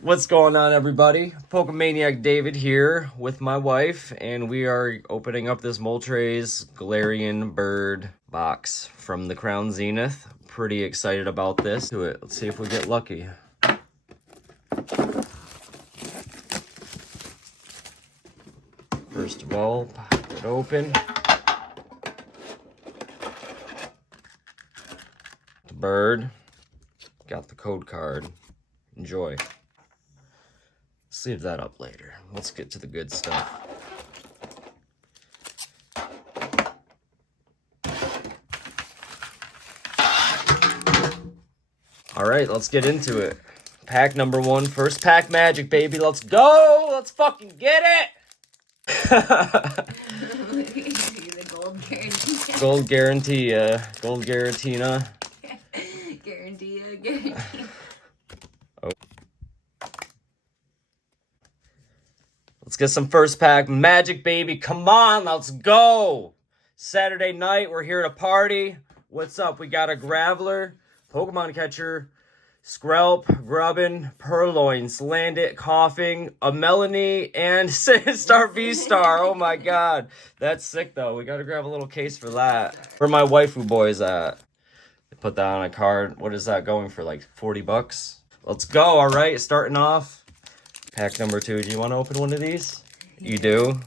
What's going on, everybody? Pokemaniac David here with my wife, and we are opening up this Moltres Galarian bird box from the Crown Zenith. Pretty excited about this. Do it. Let's see if we get lucky. First of all, pop it open. The bird. Got the code card. Enjoy. Let's leave that up later. Let's get to the good stuff. All right, let's get into it. Pack number 1, first pack magic, baby. Let's go. Let's fucking get it. The gold guarantee. Gold guarantee, gold guarantina. Guarantee. Oh. Let's get some first pack magic, baby. Come on, let's go. Saturday night, we're here to party. What's up? We got a Graveler, Pokemon Catcher, Skrelp, Grubbin, Purloin, Slandit, Coughing, a Melanie, and Star V-Star. Oh my god. That's sick though. We gotta grab a little case for that. Where my waifu boys at? Put that on a card. What is that going for? Like 40 bucks? Let's go. All right. Starting off. Pack number 2. Do you want to open one of these? You do?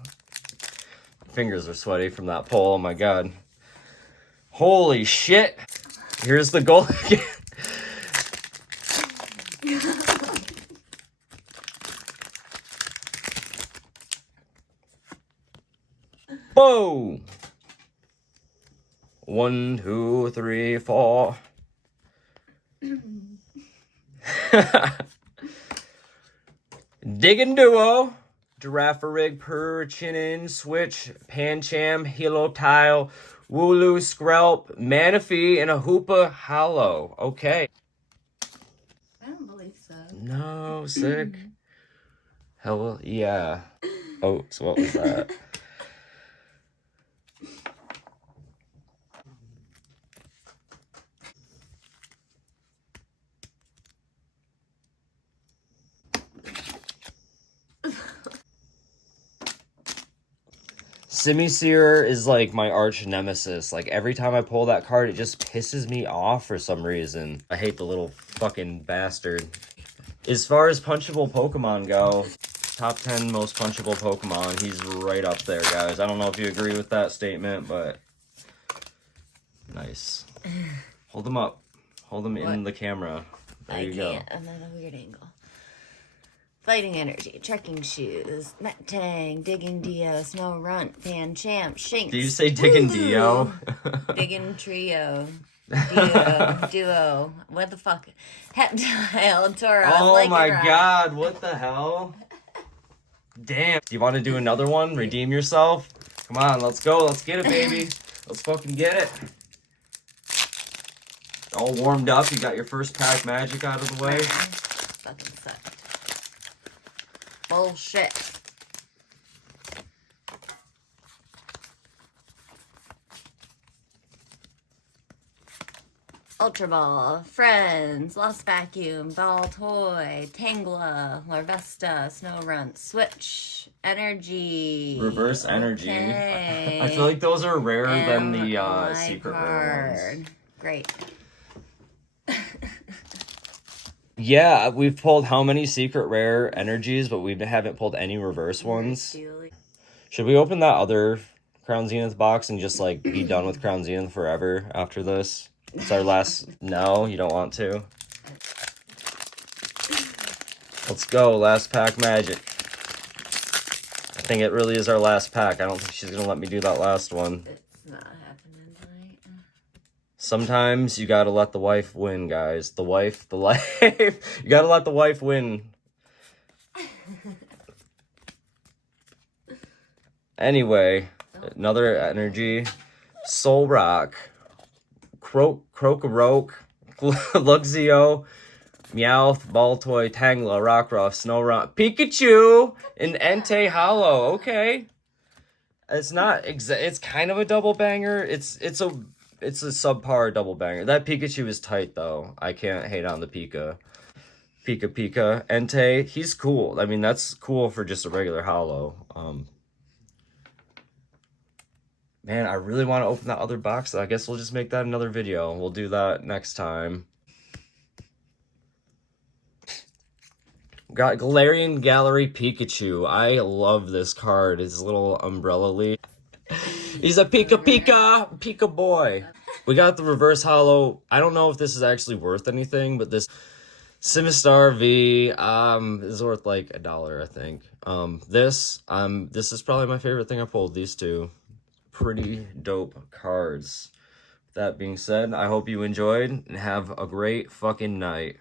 Fingers are sweaty from that pull. Oh my god. Holy shit. Here's the gold again. Boom. 1, 2, 3, 4. Diggin' Duo, Girafarig, Purchinin, Switch, Pancham, Helotile, Wooloo, Skrelp, Manaphy, and a Hoopa Hollow. Okay. I don't believe so. No, sick. Hell yeah. Oh, so what was that? Simisear is like my arch nemesis. Like every time I pull that card, it just pisses me off for some reason. I hate the little fucking bastard. As far as punchable Pokemon go, top 10 most punchable Pokemon, he's right up there, guys. I don't know if you agree with that statement, but nice. Hold him up. Hold him in the camera. There you go. I'm at a weird angle. Fighting Energy, Trekking Shoes, Metang, Digging Dio, Snow Runt, Pancham, Shinx. Do you say Diggin' Dio? Digging Trio. Duo. What the fuck? Heptile, Tauros. Oh my god, what the hell? Damn. Do you want to do another one? Redeem yourself? Come on, let's go. Let's get it, baby. Let's fucking get it. All warmed up. You got your first pack magic out of the way. Fucking suck. Bullshit. Ultra Ball, Friends, Lost Vacuum, Ball Toy, Tangela, Larvesta, Snow Runt, Switch, Energy. Reverse Energy. Okay. I feel like those are rarer than the my secret card. rare ones. Great. Yeah, we've pulled how many secret rare energies, but we haven't pulled any reverse ones. Should we open that other Crown Zenith box and just like be done with Crown Zenith forever after this? It's our last... No, you don't want to? Let's go, last pack magic. I think it really is our last pack. I don't think she's gonna let me do that last one. It's not happening tonight. Sometimes you gotta let the wife win, guys. The life. You gotta let the wife win. Anyway, another energy. Soul Rock. Krokorok. Luxio. Meowth. Baltoy. Tangela. Rockruff. Snorunt. Pikachu! And Entei Hollow. Okay. It's not it's kind of a double banger. It's a subpar double banger. That Pikachu is tight though. I can't hate on the Pika. Pika Pika. Entei, he's cool. I mean, that's cool for just a regular holo. Man, I really want to open that other box. I guess we'll just make that another video. We'll do that next time. Got Galarian Gallery Pikachu. I love this card. His little umbrella leaf. He's a Pika Pika! Pika boy. We got the reverse holo. I don't know if this is actually worth anything, but this Simistar V is worth like $1, I think. This is probably my favorite thing I pulled. These two pretty dope cards. That being said, I hope you enjoyed and have a great fucking night.